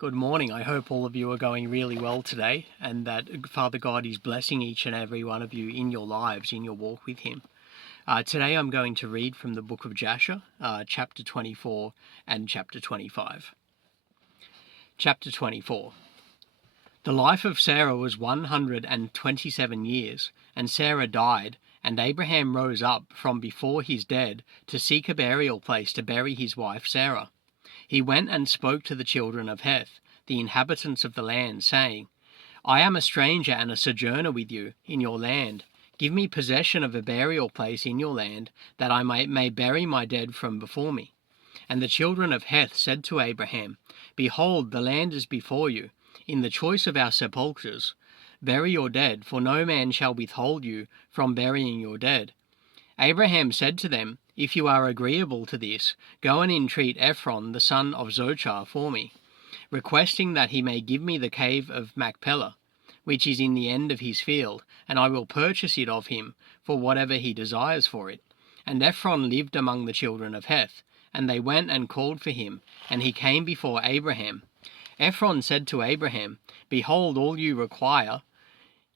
Good morning. I hope all of you are going really well today and that Father God is blessing each and every one of you in your lives, in your walk with Him. Today I'm going to read from the book of Jasher, chapter 24 and chapter 25. Chapter 24. The life of Sarah was 127 years, and Sarah died, and Abraham rose up from before his dead to seek a burial place to bury his wife Sarah. He went and spoke to the children of Heth, the inhabitants of the land, saying, I am a stranger and a sojourner with you in your land. Give me possession of a burial place in your land, that I may bury my dead from before me. And the children of Heth said to Abraham, Behold, the land is before you. In the choice of our sepulchres, bury your dead, for no man shall withhold you from burying your dead. Abraham said to them, If you are agreeable to this, go and entreat Ephron the son of Zochar for me, requesting that he may give me the cave of Machpelah, which is in the end of his field, and I will purchase it of him for whatever he desires for it. And Ephron lived among the children of Heth, and they went and called for him, and he came before Abraham. Ephron said to Abraham, Behold, all you require,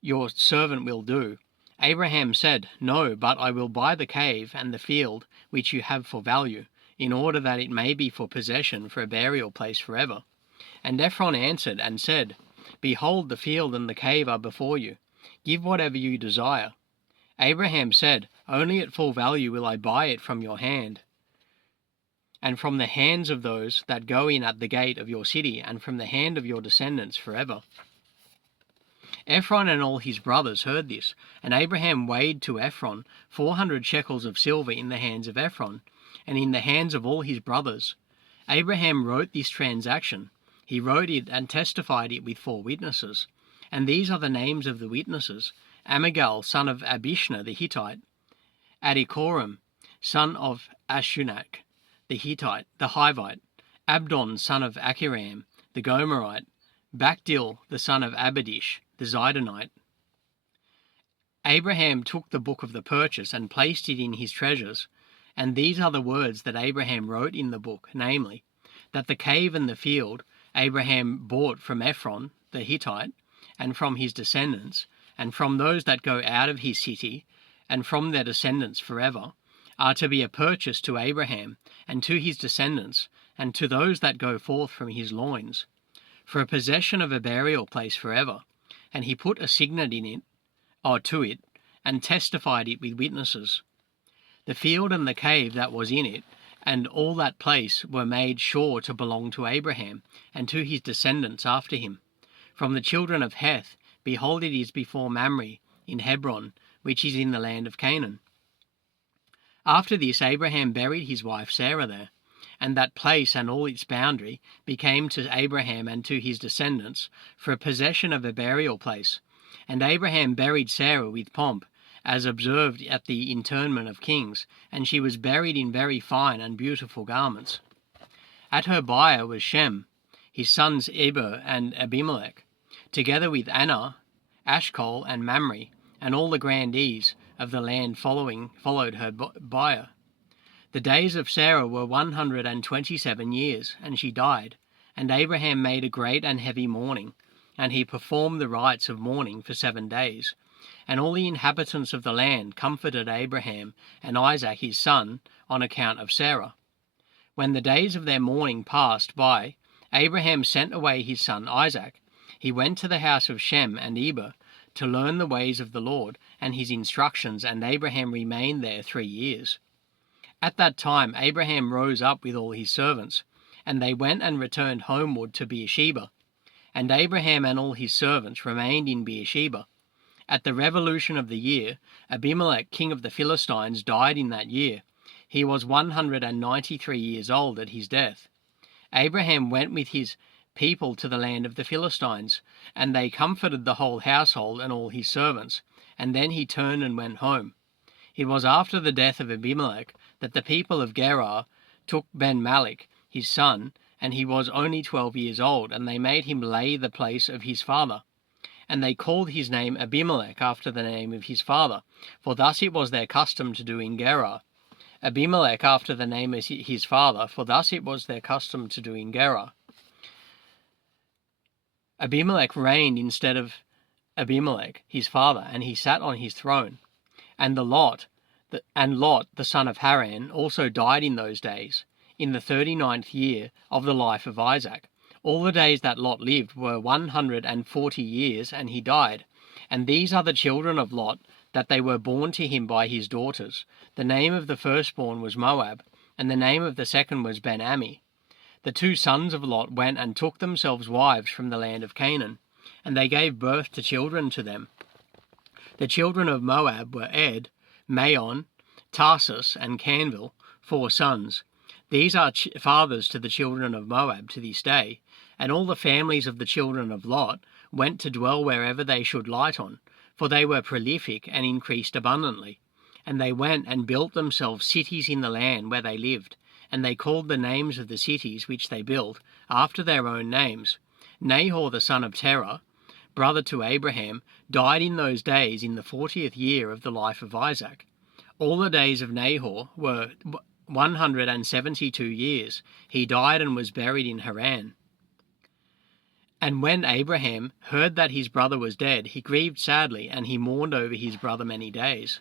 your servant will do. Abraham said, No, but I will buy the cave and the field which you have for value, in order that it may be for possession for a burial place forever. And Ephron answered and said, Behold, the field and the cave are before you. Give whatever you desire. Abraham said, Only at full value will I buy it from your hand, and from the hands of those that go in at the gate of your city, and from the hand of your descendants forever. Ephron and all his brothers heard this, and Abraham weighed to Ephron 400 shekels of silver in the hands of Ephron, and in the hands of all his brothers. Abraham wrote this transaction. He wrote it and testified it with 4 witnesses. And these are the names of the witnesses: Amigal, son of Abishna the Hittite; Adikoram, son of Ashunach the Hivite; Abdon, son of Achiram the Gomerite; Bakdil, the son of Abadish the Zidonite. Abraham took the book of the purchase and placed it in his treasures, and these are the words that Abraham wrote in the book, namely, that the cave and the field Abraham bought from Ephron the Hittite, and from his descendants, and from those that go out of his city, and from their descendants forever, are to be a purchase to Abraham, and to his descendants, and to those that go forth from his loins, for a possession of a burial place forever. And he put a signet in it, to it, and testified it with witnesses. The field and the cave that was in it, and all that place were made sure to belong to Abraham, and to his descendants after him. From the children of Heth, behold, it is before Mamre in Hebron, which is in the land of Canaan. After this Abraham buried his wife Sarah there, and that place and all its boundary became to Abraham and to his descendants for a possession of a burial place. And Abraham buried Sarah with pomp, as observed at the interment of kings, and she was buried in very fine and beautiful garments. At her bier was Shem, his sons Eber and Abimelech, together with Anna, Ashcol, and Mamre, and all the grandees of the land followed her bier. The days of Sarah were 127 years, and she died. And Abraham made a great and heavy mourning, and he performed the rites of mourning for 7 days. And all the inhabitants of the land comforted Abraham and Isaac his son on account of Sarah. When the days of their mourning passed by, Abraham sent away his son Isaac. He went to the house of Shem and Eber to learn the ways of the Lord and his instructions, and Abraham remained there 3 years. At that time Abraham rose up with all his servants, and they went and returned homeward to Beersheba. And Abraham and all his servants remained in Beersheba. At the revolution of the year, Abimelech king of the Philistines died in that year. He was 193 years old at his death. Abraham went with his people to the land of the Philistines, and they comforted the whole household and all his servants, and then he turned and went home. It was after the death of Abimelech that the people of Gerar took Ben-Malach, his son, and he was only 12 years old, and they made him lay the place of his father. And they called his name Abimelech after the name of his father, for thus it was their custom to do in Gerar. Abimelech after the name of his father, for thus it was their custom to do in Gerar. Abimelech reigned instead of Abimelech his father, and he sat on his throne. And Lot, the son of Haran, also died in those days, in the 39th year of the life of Isaac. All the days that Lot lived were 140 years, and he died. And these are the children of Lot, that they were born to him by his daughters. The name of the firstborn was Moab, and the name of the second was Ben-Ammi. The two sons of Lot went and took themselves wives from the land of Canaan, and they gave birth to children to them. The children of Moab were Ed, Maon, Tarsus, and Canville, 4 sons. These are fathers to the children of Moab to this day. And all the families of the children of Lot went to dwell wherever they should light on, for they were prolific and increased abundantly. And they went and built themselves cities in the land where they lived, and they called the names of the cities which they built after their own names. Nahor the son of Terah, brother to Abraham, died in those days in the 40th year of the life of Isaac. All the days of Nahor were 172 years. He died and was buried in Haran. And when Abraham heard that his brother was dead, he grieved sadly, and he mourned over his brother many days.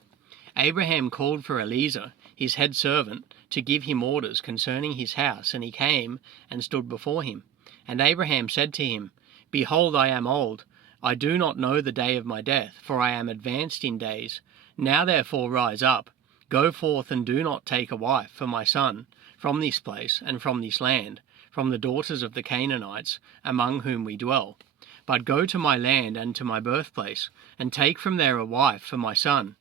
Abraham called for Eliezer, his head servant, to give him orders concerning his house, and he came and stood before him. And Abraham said to him, Behold, I am old, I do not know the day of my death, for I am advanced in days. Now therefore rise up, go forth, and do not take a wife for my son from this place and from this land, from the daughters of the Canaanites, among whom we dwell. But go to my land and to my birthplace, and take from there a wife for my son.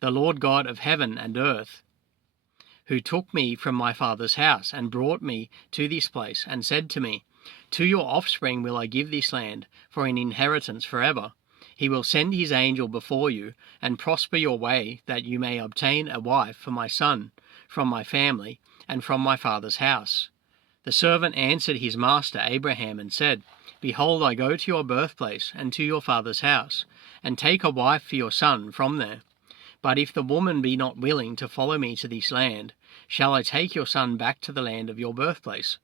The Lord God of heaven and earth, who took me from my father's house and brought me to this place, and said to me, To your offspring will I give this land for an inheritance forever. He will send his angel before you, and prosper your way, that you may obtain a wife for my son, from my family, and from my father's house. The servant answered his master Abraham and said, Behold, I go to your birthplace and to your father's house, and take a wife for your son from there. But if the woman be not willing to follow me to this land, shall I take your son back to the land of your birthplace?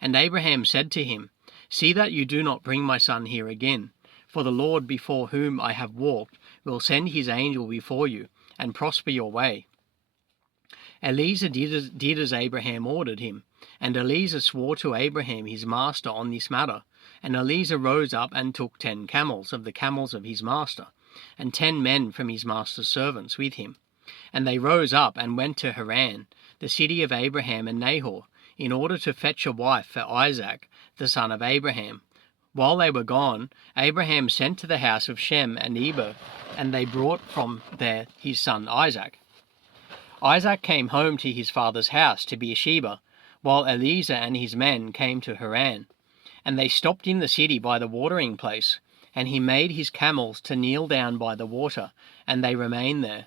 And Abraham said to him, See that you do not bring my son here again, for the Lord before whom I have walked will send his angel before you, and prosper your way. Eliezer did as Abraham ordered him, and Eliezer swore to Abraham his master on this matter. And Eliezer rose up and took 10 camels of the camels of his master, and 10 men from his master's servants with him. And they rose up and went to Haran, the city of Abraham and Nahor, in order to fetch a wife for Isaac, the son of Abraham. While they were gone, Abraham sent to the house of Shem and Eber, and they brought from there his son Isaac. Isaac came home to his father's house to Beersheba, while Eliezer and his men came to Haran. And they stopped in the city by the watering place, and he made his camels to kneel down by the water, and they remained there.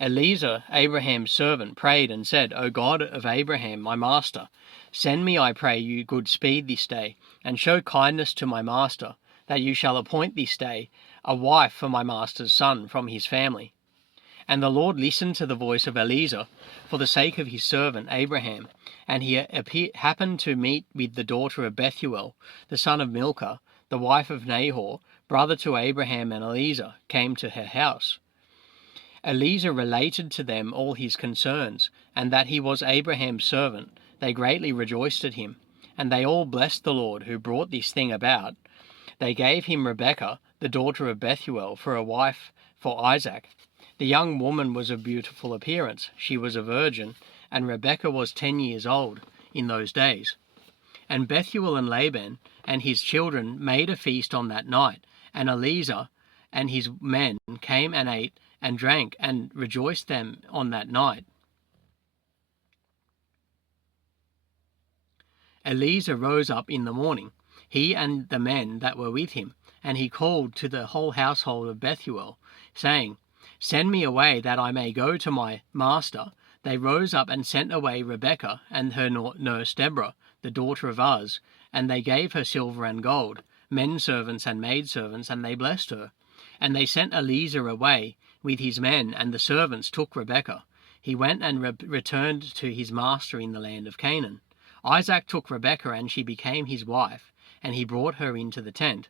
Eliezer, Abraham's servant, prayed and said, O God of Abraham, my master, send me, I pray you, good speed this day, and show kindness to my master, that you shall appoint this day a wife for my master's son from his family. And the Lord listened to the voice of Eliezer for the sake of his servant Abraham, and he happened to meet with the daughter of Bethuel, the son of Milcah, the wife of Nahor, brother to Abraham, and Eliezer came to her house. Eliezer related to them all his concerns, and that he was Abraham's servant. They greatly rejoiced at him, and they all blessed the Lord who brought this thing about. They gave him Rebekah, the daughter of Bethuel, for a wife for Isaac. The young woman was of beautiful appearance. She was a virgin, and Rebekah was 10 years old in those days. And Bethuel and Laban and his children made a feast on that night, and Eliezer and his men came and ate and drank and rejoiced them on that night. Eliezer rose up in the morning, he and the men that were with him, and he called to the whole household of Bethuel, saying, Send me away, that I may go to my master. They rose up and sent away Rebekah and her nurse Deborah, the daughter of Uz, and they gave her silver and gold, men servants and maidservants, and they blessed her. And they sent Eliezer away with his men, and the servants took Rebekah. He went and returned to his master in the land of Canaan. Isaac took Rebekah, and she became his wife, and he brought her into the tent.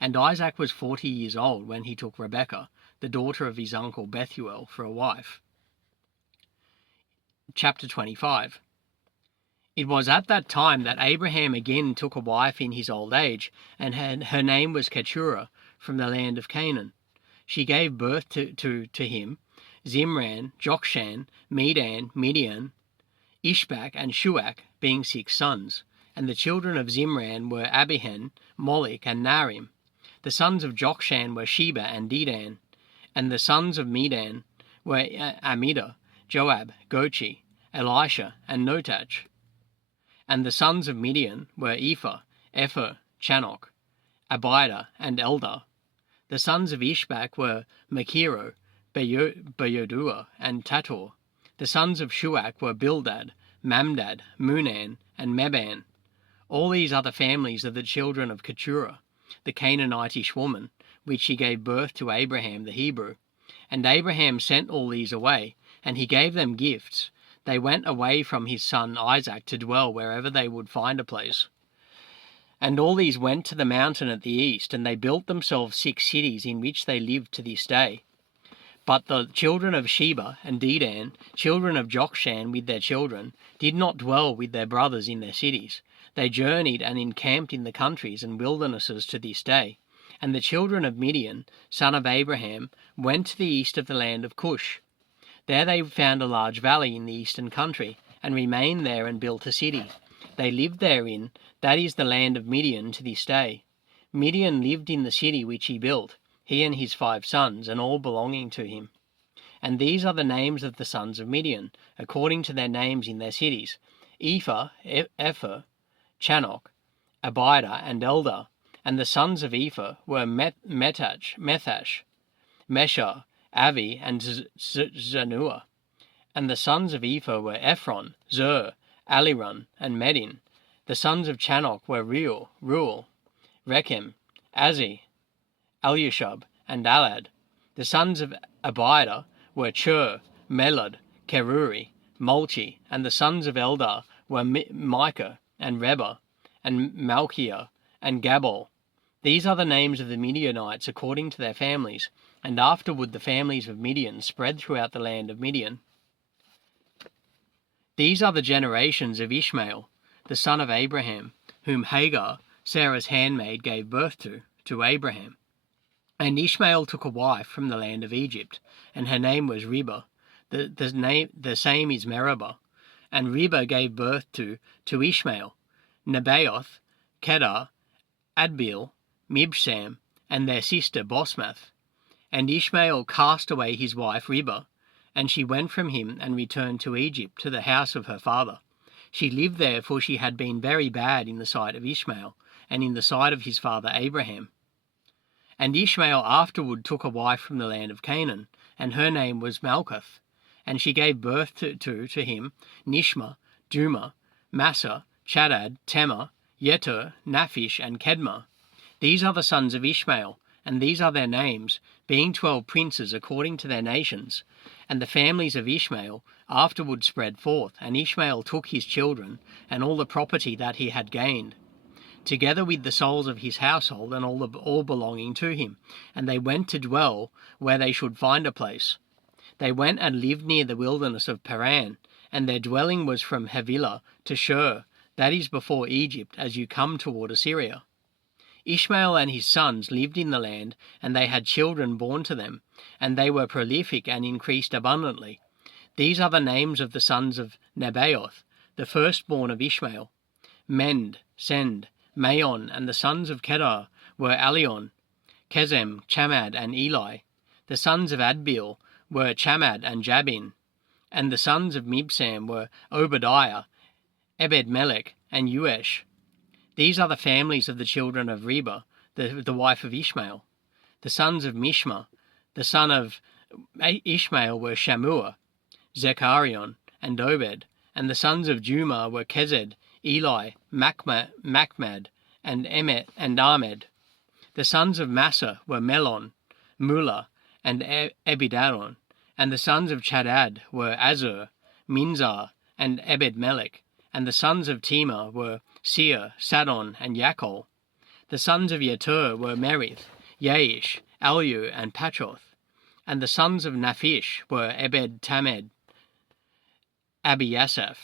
And Isaac was 40 years old when he took Rebekah, the daughter of his uncle Bethuel, for a wife. Chapter 25. It was at that time that Abraham again took a wife in his old age, and her name was Keturah, from the land of Canaan. She gave birth to him Zimran, Jokshan, Medan, Midian, Ishbak, and Shuach, being 6 sons. And the children of Zimran were Abihan, Moloch, and Narim. The sons of Jokshan were Sheba and Dedan. And the sons of Medan were Amida, Joab, Gochi, Elisha, and Notach. And the sons of Midian were Ephah, Epher, Chanok, Abida, and Eldar. The sons of Ishbak were Machiro, Beodua, and Tator. The sons of Shuach were Bildad, Mamdad, Munan, and Meban. All these are the families of the children of Keturah, the Canaanitish woman, which she gave birth to Abraham the Hebrew. And Abraham sent all these away, and he gave them gifts. They went away from his son Isaac to dwell wherever they would find a place. And all these went to the mountain at the east, and they built themselves 6 cities in which they lived to this day. But the children of Sheba and Dedan, children of Jokshan with their children, did not dwell with their brothers in their cities. They journeyed and encamped in the countries and wildernesses to this day. And the children of Midian, son of Abraham, went to the east of the land of Cush. There they found a large valley in the eastern country, and remained there and built a city. They lived therein, that is the land of Midian, to this day. Midian lived in the city which he built, he and his 5 sons, and all belonging to him. And these are the names of the sons of Midian, according to their names in their cities: Ephah, Epher, Chanok, Abida, and Eldar. And the sons of Ephah were Methash, Meshar, Avi, and Zanua. And the sons of Ephah were Ephron, Zur, Alirun, and Medin. The sons of Chanok were Ruel, Rechem, Azi, Alyashub, and Alad. The sons of Abida were Chur, Melod, Keruri, Mulchi. And the sons of Eldar were Micah, and Reba, and Malchiah, and Gabal. These are the names of the Midianites according to their families, and afterward the families of Midian spread throughout the land of Midian. These are the generations of Ishmael, the son of Abraham, whom Hagar, Sarah's handmaid, gave birth to Abraham. And Ishmael took a wife from the land of Egypt, and her name was Ribah. The same is Meribah. And Ribah gave birth to Ishmael, Nebaioth, Kedar, Adbeel, Mibsam, and their sister Bosmath. And Ishmael cast away his wife Ribah, and she went from him and returned to Egypt, to the house of her father. She lived there, for she had been very bad in the sight of Ishmael, and in the sight of his father Abraham. And Ishmael afterward took a wife from the land of Canaan, and her name was Malkath. And she gave birth to him Nishma, Duma, Massa, Chadad, Tema, Yetur, Naphish, and Kedma. These are the sons of Ishmael, and these are their names, being 12 princes according to their nations. And the families of Ishmael afterward spread forth, and Ishmael took his children, and all the property that he had gained, together with the souls of his household, and all belonging to him. And they went to dwell where they should find a place. They went and lived near the wilderness of Paran, and their dwelling was from Havilah to Shur, that is before Egypt, as you come toward Assyria. Ishmael and his sons lived in the land, and they had children born to them, and they were prolific and increased abundantly. These are the names of the sons of Nebaioth, the firstborn of Ishmael: Mend, Send, Maon. And the sons of Kedar were Alion, Kezem, Chamad, and Eli. The sons of Adbeel were Chamad and Jabin. And the sons of Mibsam were Obadiah, Ebed-Melech, and Uesh. These are the families of the children of Ribah, the wife of Ishmael. The sons of Mishma, the son of Ishmael, were Shammua, Zecharion, and Obed. And the sons of Juma were Kezed, Eli, Machmad, and Ahmed. The sons of Massa were Melon, Mula, and Ebidaron. And the sons of Chadad were Azur, Minzar, and Ebed-Melech. And the sons of Tema were Seir, Sadon, and Yakol. The sons of Yetur were Merith, Yaish, Eliu, and Pachoth. And the sons of Naphish were Ebed-Tamed, Abiasaph,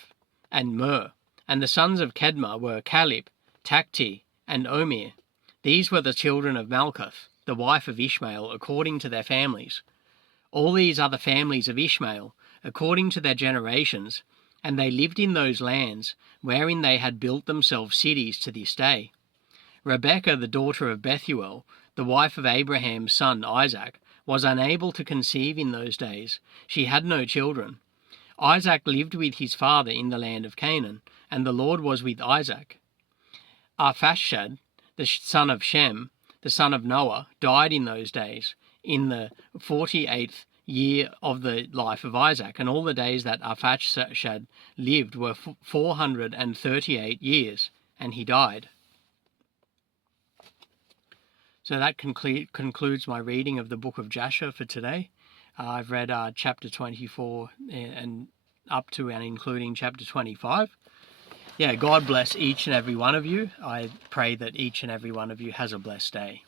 and Mur. And the sons of Kedma were Caleb, Takti, and Omir. These were the children of Malkuth, the wife of Ishmael, according to their families. All these are the families of Ishmael, according to their generations, and they lived in those lands, wherein they had built themselves cities to this day. Rebekah, the daughter of Bethuel, the wife of Abraham's son Isaac, was unable to conceive in those days. She had no children. Isaac lived with his father in the land of Canaan, and the Lord was with Isaac. Arphaxad, the son of Shem, the son of Noah, died in those days, in the 48th year of the life of Isaac, and all the days that Arphaxad lived were 438 years, and he died. So that concludes my reading of the book of Jasher for today. I've read chapter 24 and up to and including chapter 25. Yeah, God bless each and every one of you. I pray that each and every one of you has a blessed day.